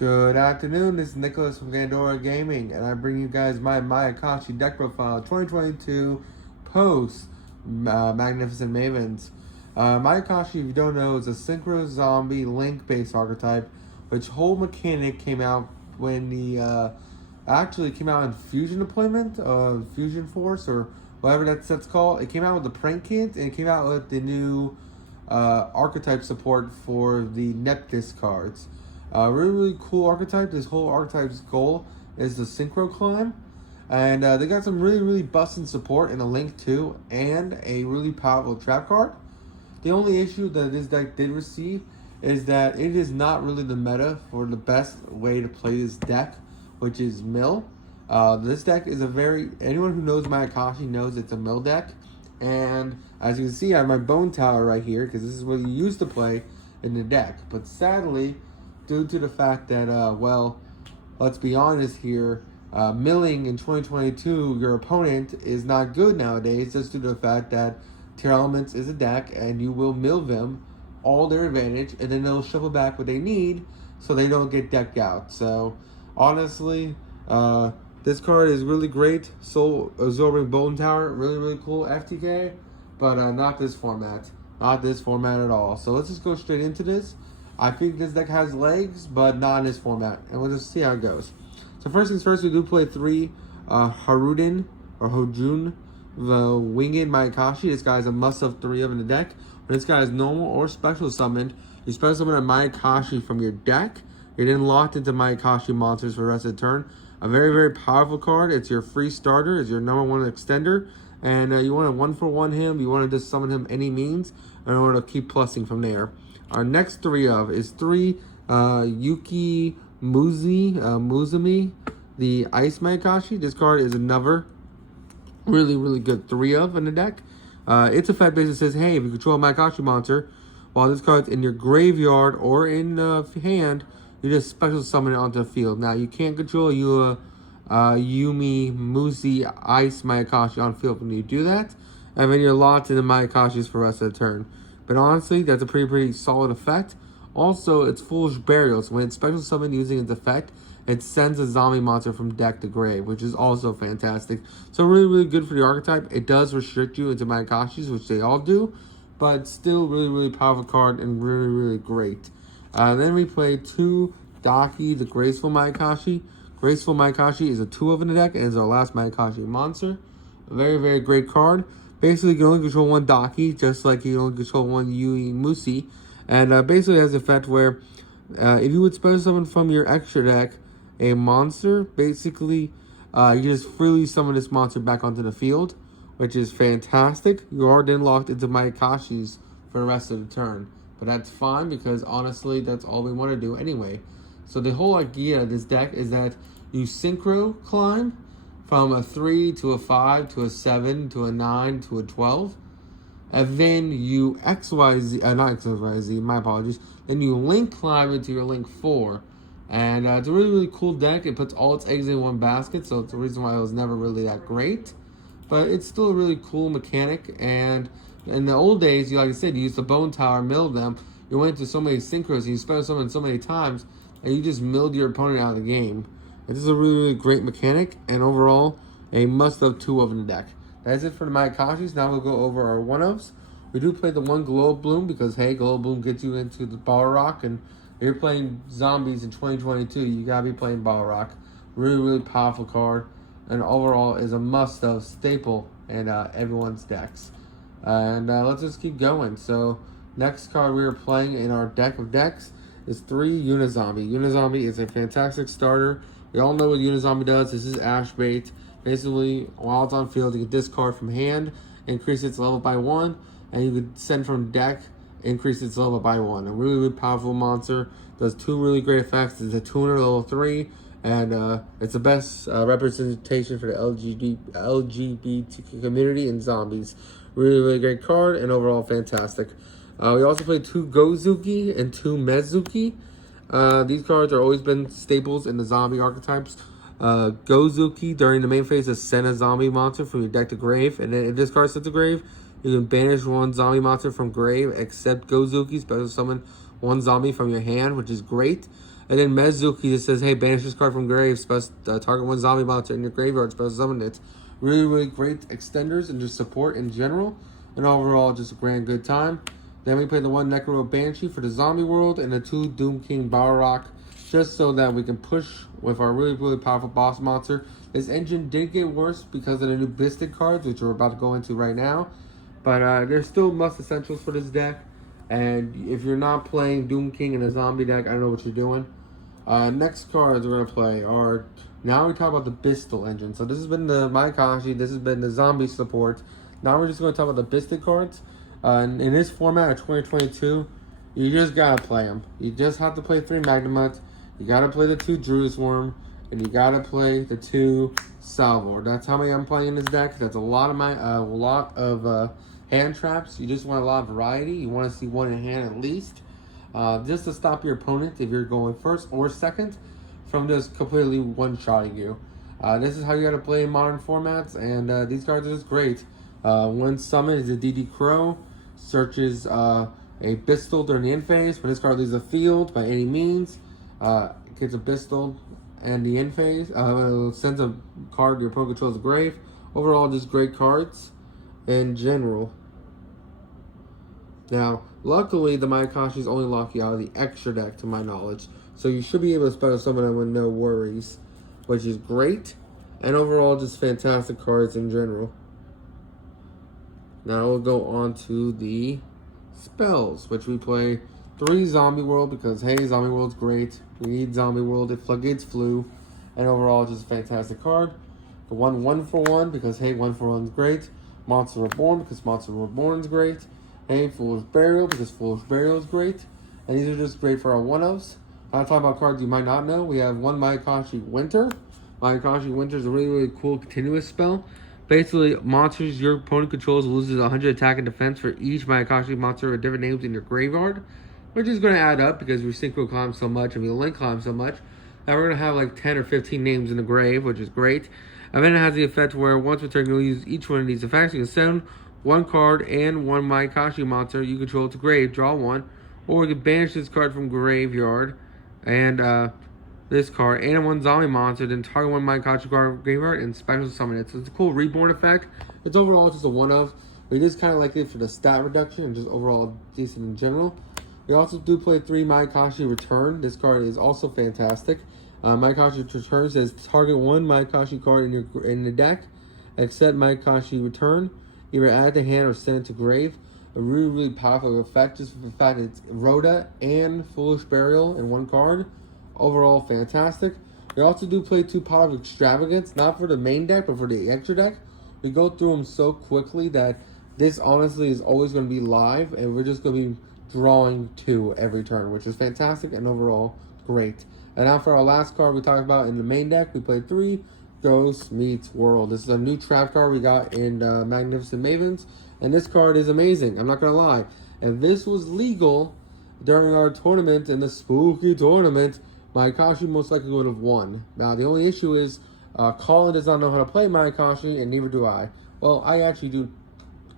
Good afternoon, this is Nicholas from Gandora Gaming, and I bring you guys my Mayakashi deck profile 2022 post Magnificent Mavens. Mayakashi, if you don't know, is a Synchro Zombie Link-based archetype, which whole mechanic came out when the actually came out in Fusion Deployment, Fusion Force, or whatever that's called. It came out with the Prank Kit, and it came out with the new archetype support for the Neptis cards. Really cool archetype. This whole archetype's goal is the Synchro Climb. And they got some really busting support in a Link 2 and a really powerful trap card. The only issue that this deck did receive is that it is not really the meta for the best way to play this deck, which is mill. This deck is anyone who knows Mayakashi knows it's a mill deck. And as you can see, I have my Bone Tower right here because this is what you used to play in the deck. But sadly, due to the fact that, let's be honest here, milling in 2022, your opponent is not good nowadays, just due to the fact that Tier Elements is a deck, and you will mill them all their advantage, and then they'll shuffle back what they need, so they don't get decked out. So, honestly, this card is really great. Soul Absorbing Bone Tower, really cool FTK, but not this format. Not this format at all. So let's just go straight into this. I think this deck has legs, but not in this format. And we'll just see how it goes. So first things first, we do play 3 Haruden, or Hojun, the Winged Mayakashi. This guy is a must-have 3 of in the deck. When this guy is normal or special summoned, you special summon a Mayakashi from your deck. You're then locked into Mayakashi monsters for the rest of the turn. A very powerful card. It's your free starter. It's your #1 extender. And you want to 1-for-1 him. You want to just summon him any means in order to keep plussing from there. Our next 3 of is 3 Yuki Muzumi, the Ice Mayakashi. This card is another really good 3 of in the deck. Its effect basically says, hey, if you control a Mayakashi monster, while this card's in your graveyard or in hand, you just special summon it onto the field. Now, you can't control Yumi Muzi Ice Mayakashi on field when you do that, and then you're locked into Mayakashis for the rest of the turn. But honestly, that's a pretty solid effect. Also, it's Foolish Burial. So when it's special summoned using its effect, it sends a zombie monster from deck to grave, which is also fantastic. So really good for the archetype. It does restrict you into Mayakashis, which they all do, but still really powerful card and really great. Then we play 2 Daki, the Graceful Mayakashi. Graceful Mayakashi is a 2 of in the deck and is our last Mayakashi monster. A very great card. Basically, you can only control 1 Daki, just like you can only control 1 Yui Musi. And basically it has the effect where if you would special summon from your extra deck a monster, basically you just freely summon this monster back onto the field, which is fantastic. You are then locked into Mayakashis for the rest of the turn. But that's fine because honestly, that's all we want to do anyway. So the whole idea of this deck is that you Synchro Climb from a 3 to a 5 to a 7 to a 9 to a 12. And then you my apologies. Then you Link Climb into your Link 4. And it's a really cool deck. It puts all its eggs in one basket, so it's the reason why it was never really that great. But it's still a really cool mechanic. And in the old days, like I said, you used the Bone Tower, milled them. You went to so many synchros, and you special summoned so many times, and you just milled your opponent out of the game. This is a really great mechanic, and overall, a must-have 2 of in the deck. That's it for the Mayakashis. Now we'll go over our 1-ofs. We do play the 1 Glow Bloom because, hey, Glow Bloom gets you into the Ball Rock, and if you're playing zombies in 2022, you gotta be playing Ball Rock. Really powerful card, and overall is a must-have staple in everyone's decks. And let's just keep going. So, next card we are playing in our deck of decks is 3 Unizombie. Unizombie is a fantastic starter. We all know what Unizombie does. This is Ash Bait. Basically, while it's on field, you can discard from hand, increase its level by 1, and you can send from deck, increase its level by 1. A really powerful monster. Does 2 really great effects. It's a tuner level 3, and it's the best representation for the LGBT community and zombies. Really great card, and overall fantastic. We also play 2 Gozuki and 2 Mezuki. These cards have always been staples in the zombie archetypes. Gozuki, during the main phase, is send a zombie monster from your deck to grave. And then if this card sent to grave, you can banish 1 zombie monster from grave, except Gozuki, special summon one zombie from your hand, which is great. And then Mezuki just says, hey, banish this card from grave, target one zombie monster in your graveyard, special summon it. Really, really great extenders and just support in general. And overall, just a grand good time. Then we play the one Necro Banshee for the zombie world and the two Doom King Battle Rock, just so that we can push with our really, really powerful boss monster. This engine did get worse because of the new Bistic cards, which we're about to go into right now. But there's still must essentials for this deck. And if you're not playing Doom King in a zombie deck, I don't know what you're doing. Next cards we're going to play are... Now we talk about the Bistal engine. So this has been the Mayakashi, this has been the zombie support. Now we're just going to talk about the Bistic cards. In this format of 2022, you just gotta play them. You just have to play 3 Magnemite, you gotta play the 2 Druid's Worm, and you gotta play the 2 Salvor. That's how many I'm playing in this deck. That's a lot of hand traps. You just want a lot of variety. You want to see one in hand at least, just to stop your opponent if you're going first or second from just completely one-shotting you. This is how you gotta play in modern formats, and these cards are just great. One summon is a DD Crow. Searches a Bistal during the end phase. When this card leaves the field by any means, gets a Bistal and the end phase. Sends a card your opponent controls the grave. Overall, just great cards in general. Now, luckily, the Mayakashis only lock you out of the extra deck, to my knowledge. So you should be able to special summon them with no worries, which is great. And overall, just fantastic cards in general. Now we'll go on to the spells, which we play 3 Zombie World because, hey, Zombie World's great. We need Zombie World. It Floodgates Flew. And overall, just a fantastic card. The 1 for 1 because, hey, 1 for 1's great. Monster Reborn because Monster Reborn's great. Hey, Foolish Burial because Foolish Burial is great. And these are just great for our 1-ofs. I'm talking about cards you might not know. We have one Mayakashi Winter. Mayakashi Winter is a really, really cool continuous spell. Basically, monsters your opponent controls loses 100 attack and defense for each Mayakashi monster with different names in your graveyard, which is going to add up because we synchro climb so much and we link climb so much that we're going to have like 10 or 15 names in the grave, which is great. And then it has the effect where once per turn you'll use each one of these effects. You can send one card and one Mayakashi monster you control to grave, draw 1, or you can banish this card from graveyard and this card and 1 zombie monster, then target 1 Mayakashi card graveyard and special summon it. So it's a cool reborn effect. It's overall just a 1-of. We just kind of like it for the stat reduction and just overall decent in general. We also do play 3 Mayakashi Return. This card is also fantastic. Mayakashi Return says target 1 Mayakashi card in the deck, except Mayakashi Return. Either add to hand or send it to grave. A really, really powerful effect just for the fact that it's Rhoda and Foolish Burial in 1 card. Overall, fantastic. We also do play 2 Pot of Extravagance, not for the main deck, but for the extra deck. We go through them so quickly that this honestly is always going to be live, and we're just going to be drawing 2 every turn, which is fantastic and overall great. And now for our last card we talked about in the main deck, we played 3 Ghost Meets World. This is a new trap card we got in Magnificent Mavens, and this card is amazing. I'm not going to lie. If this was legal during our tournament, in the spooky tournament, Mayakashi most likely would have won. Now, the only issue is Colin does not know how to play Mayakashi, and neither do I. Well, I actually do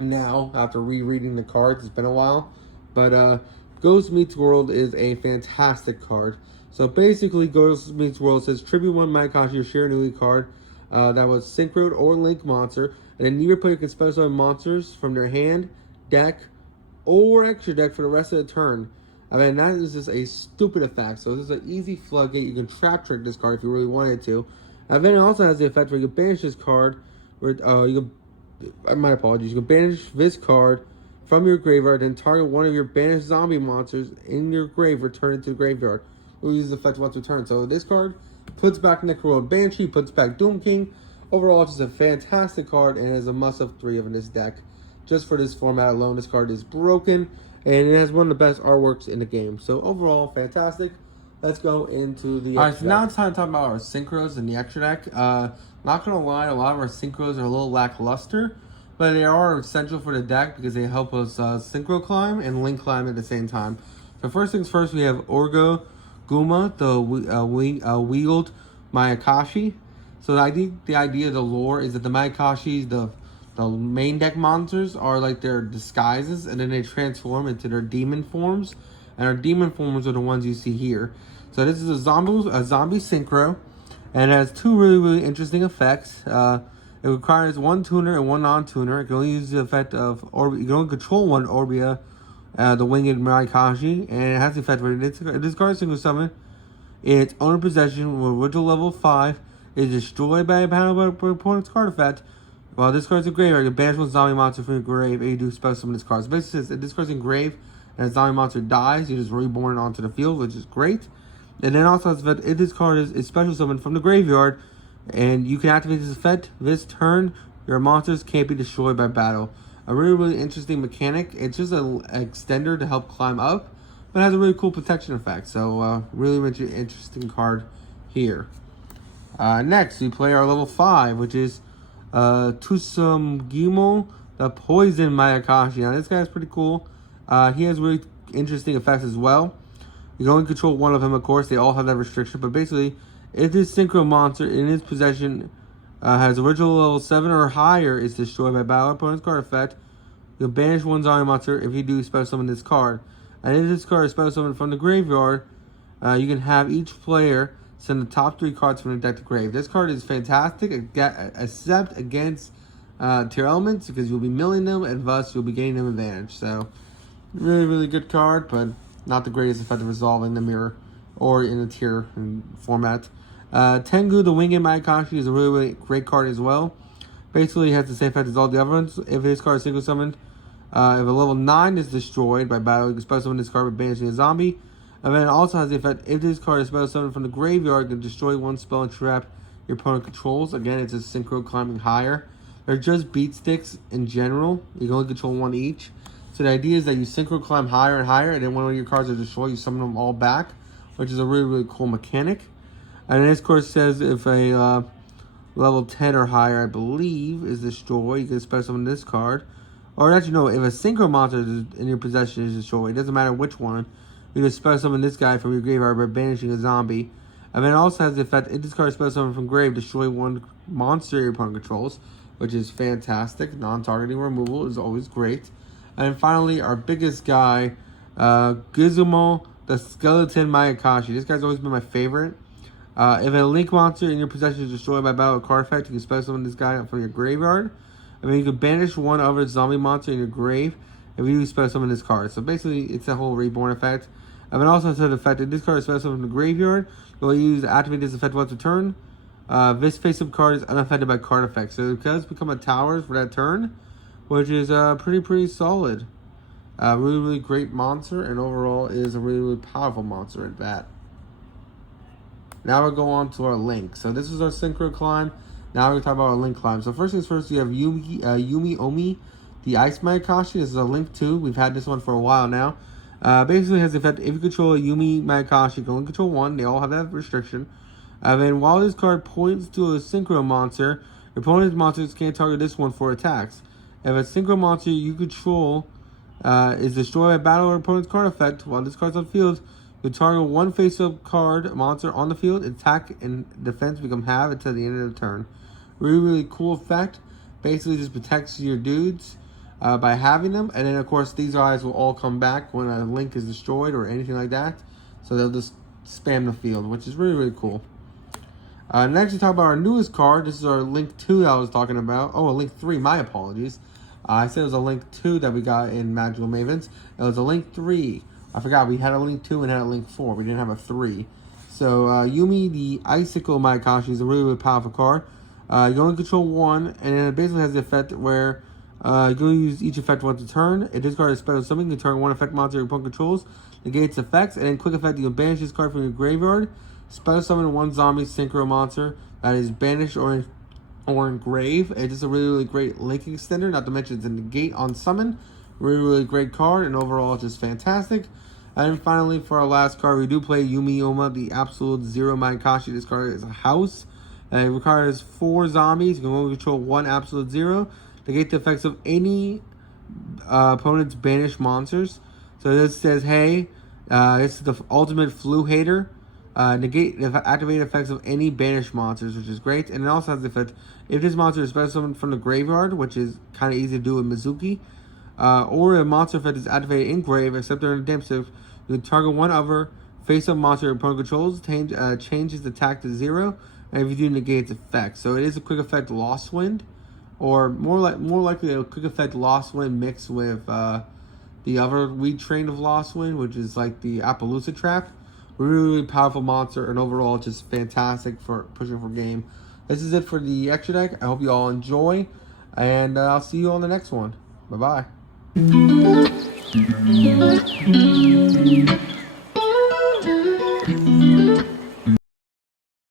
now, after rereading the cards. It's been a while. But Ghost Meets World is a fantastic card. So basically, Ghost Meets World says tribute 1 Mayakashi or Shiranui card that was synchroed or link monster, and then neither player can special summon monsters from their hand, deck, or extra deck for the rest of the turn. I mean, that is just a stupid effect. So this is an easy floodgate. You can trap trick this card if you really wanted to. And then it also has the effect where you can banish this card. Where my apologies. You can banish this card from your graveyard and target one of your banished zombie monsters in your grave. Return it to the graveyard. We'll use the effect once per turn. So this card puts back Necro Banshee, puts back Doom King. Overall, it's just a fantastic card and is a must-have 3 of in this deck. Just for this format alone, this card is broken. And it has one of the best artworks in the game. So overall, fantastic. Let's go into the Alright, so now it's time to talk about our synchros in the extra deck. Not going to lie, a lot of our synchros are a little lackluster. But they are essential for the deck because they help us synchro climb and link climb at the same time. So first things first, we have Orgo Guma, the wheeled Mayakashi. So the idea of the lore is that the Mayakashis, the main deck monsters are like their disguises, and then they transform into their demon forms. and our demon forms are the ones you see here. So this is a zombie synchro, and it has two really interesting effects. It requires one tuner and one non-tuner. It can only use the effect of you can only control one Orbia, the winged Mayakashi, and it has the effect where it discards single summon. Its owner possession with original level 5 is destroyed by a panel by opponent's card effect. While this card's in graveyard, you can banish one zombie monster from your grave and you do special summon this card. So basically, since this card's in grave and a zombie monster dies, you just reborn it onto the field, which is great. And then also has the effect, if this card is special summoned from the graveyard, and you can activate this effect this turn, your monsters can't be destroyed by battle. A really interesting mechanic. It's just an extender to help climb up, but it has a really cool protection effect. So really interesting card here. Next, we play our level 5, which is Tusum the Poison Mayakashi. Now this guy's pretty cool. He has really interesting effects as well. You can only control one of him, of course. They all have that restriction, but basically, if this synchro monster in his possession has original level 7 or higher, is destroyed by battle opponent's card effect, you'll banish one zombie monster if you do special summon this card. And if this card is special summoned from the graveyard, you can have each player send the top 3 cards from the deck to grave. This card is fantastic, except against tier elements, because you'll be milling them, and thus you'll be gaining them advantage. So, really good card, but not the greatest effect to resolve in the mirror or in the tier format. Tengu, the Winged Mayakashi, is a really great card as well. Basically, it has the same effect as all the other ones. If this card is single summoned, if a level 9 is destroyed by battle, you can special summon this card by banishing a zombie. And then it also has the effect, if this card is special summoned from the graveyard, you can destroy one spell and trap your opponent controls. Again, it's a synchro climbing higher. They're just beat sticks in general. You can only control one each. So the idea is that you synchro climb higher and higher, and then when your cards are destroyed, you summon them all back, which is a really cool mechanic. And this card says if a level 10 or higher, I believe, is destroyed, you can special summon this card. Or actually, no, if a synchro monster in your possession is destroyed, it doesn't matter which one, you can special summon this guy from your graveyard by banishing a zombie. And then it also has the effect, if this card is special summoned from grave, destroy one monster your opponent controls, which is fantastic. Non-targeting removal is always great. And finally, our biggest guy, Gizumo, the Skeleton Mayakashi. This guy's always been my favorite. If a link monster in your possession is destroyed by battle or card effect, you can special summon this guy from your graveyard. And then you can banish one other zombie monster in your grave if you special summon this card. So basically, it's a whole reborn effect. And then also has the effect, if this card is special summoned from the graveyard, you'll activate this effect once a turn. This face-up card is unaffected by card effects. So it does become a tower for that turn, which is pretty solid. Really great monster, and overall is a really powerful monster at that. Now we'll go on to our link. So this is our synchro climb. Now we're going to talk about our link climb. So first things first, you have Yumi Omi, the Ice Mayakashi. This is a link 2. We've had this one for a while now. Basically has the effect, if you control a Yumi Mayakashi, you can only control one. They all have that restriction. And then while this card points to a synchro monster, your opponent's monsters can't target this one for attacks. If a synchro monster you control is destroyed by battle or opponent's card effect, while this card's on the field, you target one face-up card monster on the field. Attack and defense become half until the end of the turn. Really cool effect. Basically just protects your dudes by having them. And then, of course, these guys will all come back when a link is destroyed or anything like that. So they'll just spam the field, which is really cool. Next, we talk about our newest card. This is our Link 2 that I was talking about. Oh, a Link 3, my apologies. I said it was a Link 2 that we got in Magical Mavens. It was a Link 3. I forgot, we had a Link 2 and had a Link 4. We didn't have a 3. So, Yumi, the Icicle Mayakashi, is a really powerful card. You can only control one, and it basically has the effect where you can use each effect once a turn. If this card is special summon, you can target one effect monster your opponent controls, negates effects, and then quick effect, you can banish this card from your graveyard. Special summon one zombie synchro monster that is banished or engraved. It's just a really great link extender, not to mention it's a negate on summon. Really great card, and overall it's just fantastic. And then finally, for our last card, we do play Yumi Oma, the Absolute Zero Mayakashi. This card is a house. It requires 4 zombies. You can only control one Absolute Zero. Negate the effects of any opponent's banished monsters. So this says, hey, this is the ultimate flu hater. Activate effects of any banished monsters, which is great. And it also has the effect, if this monster is special summoned from the graveyard, which is kind of easy to do with Mizuki, or a monster effect is activated in grave, except during redemptive, You can target one other face-up monster your opponent controls, changes the attack to 0, and if you do, negate its effect. So it is a quick effect Lost Wind, or more likely a quick effect Lost Wind mixed with the other weak train of Lost Wind, which is like the Appaloosa Trap. Really powerful monster, and overall just fantastic for pushing for game. This is it for the extra deck. I hope you all enjoy, and I'll see you on the next one. Bye bye.